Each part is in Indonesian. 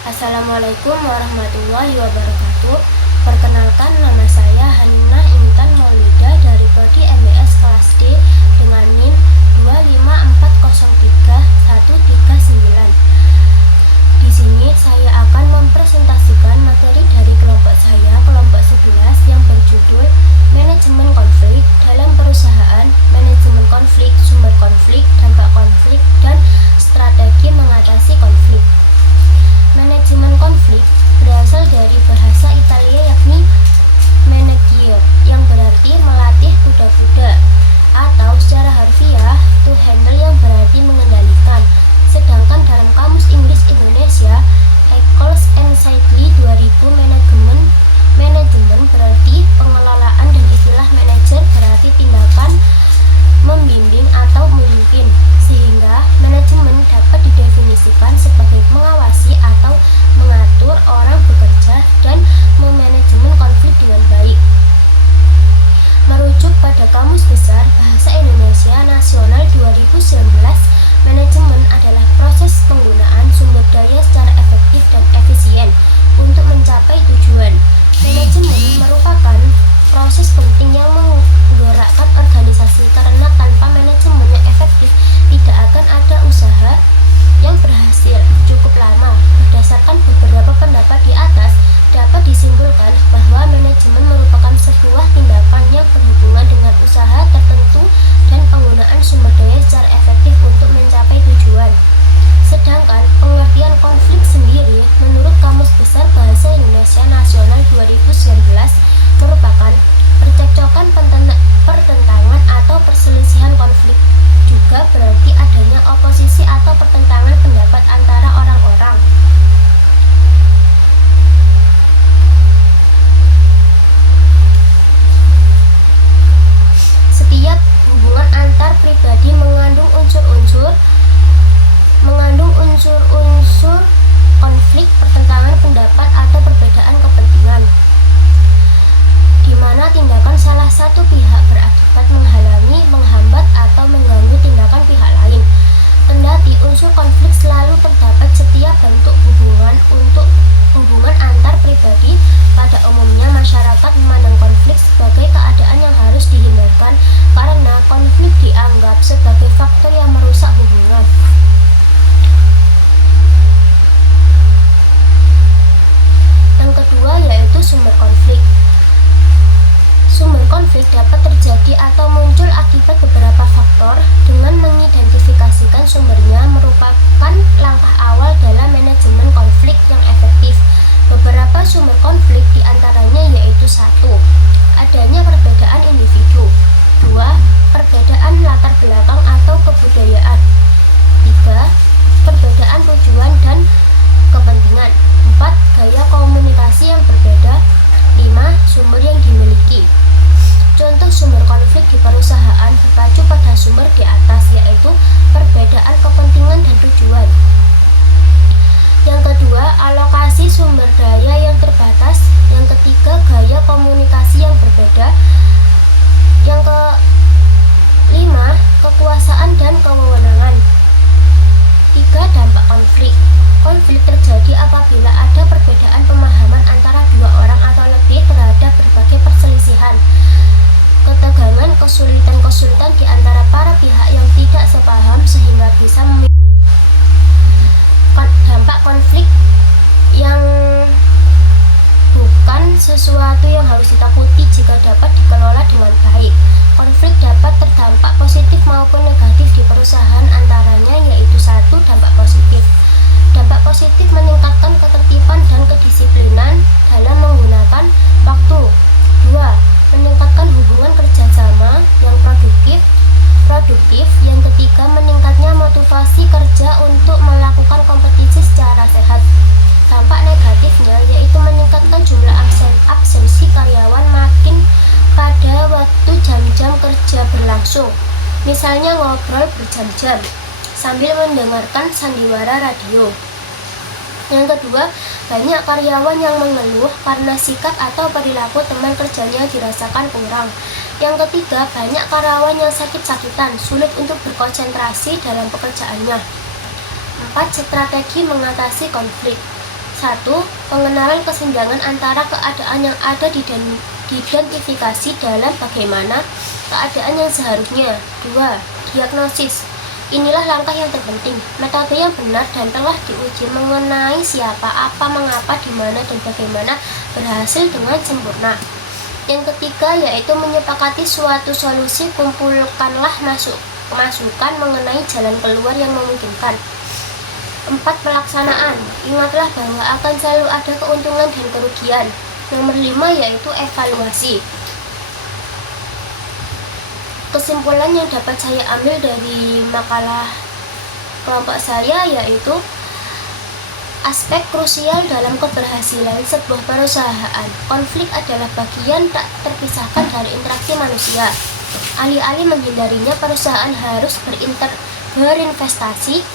Assalamualaikum warahmatullahi wabarakatuh. Perkenalkan, nama saya Haninah Intan Maulida dari Prodi MBS kelas D dengan NIM 25403-139. Di sini saya akan mempresentasikan materi dari kelompok saya, kelompok 11 yang berjudul Manajemen Konflik dalam Perusahaan, Manajemen Konflik, Sumber Konflik, Dampak Konflik, dan Strategi Mengatasi Konflik. Manajemen konflik berasal dari bahasa Italia yakni managere, yang berarti melatih kuda-kuda, atau secara harfiah to handle yang berarti mengendalikan. Sedangkan dalam Kamus Inggris Indonesia Eccles Encycli 2000 manajemen berarti pengelolaan, dan istilah manajer berarti tindakan membimbing atau memimpin, sehingga manajemen dapat didefinisikan sebagai mengawasi atau mengatur orang bekerja dan memanajemen konflik dengan baik. Merujuk pada Kamus Besar Bahasa Indonesia Nasional 2019, manajemen adalah proses penggunaan sumber daya secara efektif dan efisien untuk mencapai tujuan. Manajemen merupakan proses penting yang menggerakkan organisasi, karena tanpa manajemen yang efektif tidak akan ada usaha yang berhasil cukup lama. Berdasarkan beberapa pendapat di atas, dapat disimpulkan bahwa manajemen merupakan sebuah tindakan yang berhubungan dengan usaha tertentu dan penggunaan sumber daya secara efektif untuk mencapai tujuan. Sedangkan pengertian konflik sendiri menurut Kamus Besar Bahasa Indonesia Nasional 2019 merupakan percekcokan, pertentangan atau perselisihan konflik. Juga berarti adanya oposisi atau pertentangan pendapat antara orang-orang. Setiap hubungan antar pribadi mengandung unsur-unsur konflik, pertentangan pendapat atau perbedaan kepentingan, di mana tindakan salah satu pihak berakibat menghalangi, menghambat, atau mengganggu tindakan pihak lain. Kendati unsur konflik selalu terdapat setiap bentuk hubungan antar pribadi, pada umumnya masyarakat memandang konflik sebagai keadaan yang harus dihindarkan karena konflik dianggap sebagai faktor yang merusak hubungan. Yang kedua yaitu sumber konflik. Sumber konflik dapat terjadi atau muncul akibat beberapa faktor. Dengan mengidentifikasikan sumbernya merupakan langkah awal dalam manajemen konflik yang efektif. Beberapa sumber konflik diantaranya yaitu: 1. Adanya perbedaan individu. 2. Perbedaan latar belakang atau kebudayaan. 3. Perbedaan tujuan dan kepentingan. 4. Gaya komunikasi yang berbeda. 5. Sumber yang dimiliki. Contoh sumber konflik di perusahaan berpacu pada sumber di atas, yaitu perbedaan kepentingan dan tujuan. Yang kedua, alokasi sumber daya yang terbatas. Yang ketiga, gaya komunikasi yang berbeda. Yang kelima, kekuasaan dan kewenangan. 3. Dampak konflik. Konflik terjadi apabila ada perbedaan pemahaman antara dua orang atau lebih terhadap berbagai perselisihan, ketegangan, kesulitan di antara para pihak yang tidak sepaham, sehingga bisa dampak konflik yang bukan sesuatu yang harus ditakuti jika dapat dikelola dengan baik. Konflik dapat terdampak positif maupun negatif di perusahaan, antaranya yaitu: 1. Dampak positif. Dampak positif meningkatkan ketertiban dan kedisiplinan dalam menggunakan waktu. 2. Meningkatkan hubungan kerjasama yang produktif. Yang ketiga, meningkatnya motivasi kerja untuk melakukan kompetisi secara sehat. Dampak negatifnya yaitu meningkatkan jumlah absensi karyawan makin pada waktu jam-jam kerja berlangsung. Misalnya ngobrol berjam-jam sambil mendengarkan sandiwara radio. Yang kedua, banyak karyawan yang mengeluh karena sikap atau perilaku teman kerjanya dirasakan kurang. Yang ketiga, banyak karyawan yang sakit-sakitan, sulit untuk berkonsentrasi dalam pekerjaannya. 4. Strategi mengatasi konflik. 1. Pengenalan kesenjangan antara keadaan yang ada diidentifikasi dalam bagaimana keadaan yang seharusnya. 2. Diagnosis. Inilah langkah yang terpenting, metode yang benar dan telah diuji mengenai siapa, apa, mengapa, di mana, dan bagaimana berhasil dengan sempurna. Yang ketiga yaitu menyepakati suatu solusi, kumpulkanlah masukan mengenai jalan keluar yang memungkinkan. 4. Pelaksanaan. Ingatlah bahwa akan selalu ada keuntungan dan kerugian. Nomor 5 yaitu evaluasi. Kesimpulan yang dapat saya ambil dari makalah kelompok saya yaitu aspek krusial dalam keberhasilan sebuah perusahaan. Konflik adalah bagian tak terpisahkan dari interaksi manusia. Alih-alih menghindarinya, perusahaan harus berinvestasi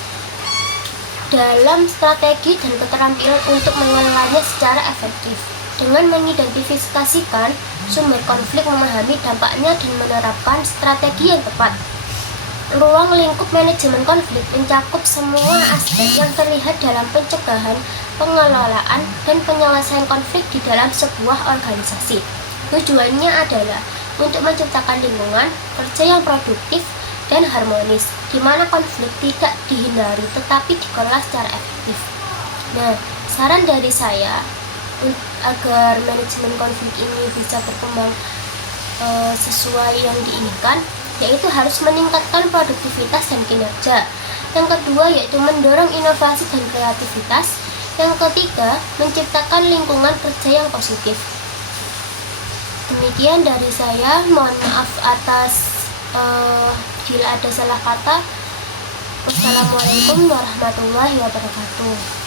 dalam strategi dan keterampilan untuk mengelolanya secara efektif. Dengan mengidentifikasikan sumber konflik, memahami dampaknya, dan menerapkan strategi yang tepat. Ruang lingkup manajemen konflik mencakup semua aspek yang terlihat dalam pencegahan, pengelolaan, dan penyelesaian konflik di dalam sebuah organisasi. Tujuannya adalah untuk menciptakan lingkungan kerja yang produktif dan harmonis, di mana konflik tidak dihindari tetapi dikelola secara efektif. Nah, saran dari saya agar manajemen konflik ini bisa berkembang sesuai yang diinginkan, yaitu harus meningkatkan produktivitas dan kinerja. Yang kedua yaitu mendorong inovasi dan kreativitas. Yang ketiga, menciptakan lingkungan kerja yang positif. Demikian dari saya, mohon maaf atas bila ada salah kata. Wassalamualaikum warahmatullahi wabarakatuh.